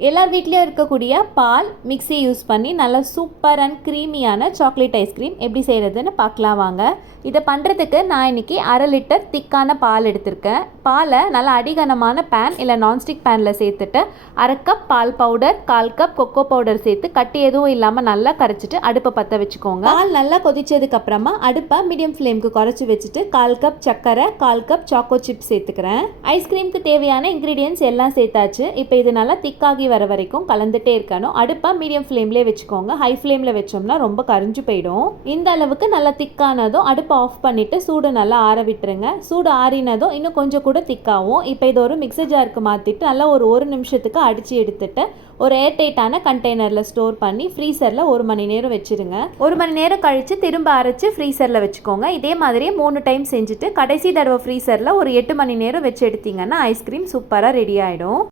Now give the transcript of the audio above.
எல்லார் வீட்லேயும் இருக்கக்கூடிய பால் மிக்ஸி யூஸ் பண்ணி நல்லா சூப்பர் அண்ட் க்ரீமியான சாக்லேட் ஐஸ்கிரீம் எப்படி செய்கிறதுன்னு பார்க்கலாம் வாங்க. இதை பண்ணுறதுக்கு நான் இன்றைக்கி 1/2 லிட்டர் திக்கான பால் எடுத்திருக்கேன். பாலை நல்லா அடிகனமான பேன் இல்லை நான்ஸ்டிக் பேனில் சேர்த்துட்டு 1/2 கப் பால் பவுடர், 1/4 கப் கொக்கோ பவுடர் சேர்த்து கட்டி எதுவும் இல்லாமல் நல்லா கரைச்சிட்டு அடுப்பை பற்ற வச்சுக்கோங்க. பால் நல்லா கொதிச்சதுக்கப்புறமா அடுப்பை மீடியம் ஃப்ளேமுக்கு குறைச்சி வச்சுட்டு 1/4 கப் சர்க்கரை, 1/4 கப் சாக்கோ சிப்ஸ் சேர்த்துக்கிறேன். ஐஸ்கிரீமுக்கு தேவையான இன்க்ரீடியன்ஸ் எல்லாம் சேர்த்தாச்சு. இப்போ இது நல்லா திக்காகி வர வரைக்கும் கலந்துட்டே இருக்கணும். அடுப்பை மீடியம் ஃப்ளேம்லேயே வச்சுக்கோங்க. ஹை ஃப்ளேமில் வச்சோம்னா ரொம்ப கரிஞ்சு போயிடும். இந்த அளவுக்கு நல்லா திக்கானதும் அடுப்பை ஆஃப் பண்ணிவிட்டு சூடு நல்லா ஆற விட்டுருங்க. சூடு ஆறினதும் இன்னும் கொஞ்சம் கூட திக்காகும். இப்போ இது ஒரு மிக்ஸர் ஜாருக்கு மாற்றிட்டு நல்லா ஒரு நிமிஷத்துக்கு அடித்து எடுத்துட்டு ஒரு ஏர்டைட்டான கண்டெய்னரில் ஸ்டோர் பண்ணி ஃப்ரீசரில் 1 மணி நேரம் வச்சுருங்க. 1 மணி நேரம் கழித்து திரும்ப அரைச்சி ஃப்ரீசரில் வச்சுக்கோங்க. இதே மாதிரியே 3 டைம் செஞ்சுட்டு கடைசி தடவை ஃப்ரீசரில் ஒரு 8 மணி நேரம் வச்சு எடுத்திங்கன்னா ஐஸ்கிரீம் சூப்பராக ரெடி ஆகிடும்.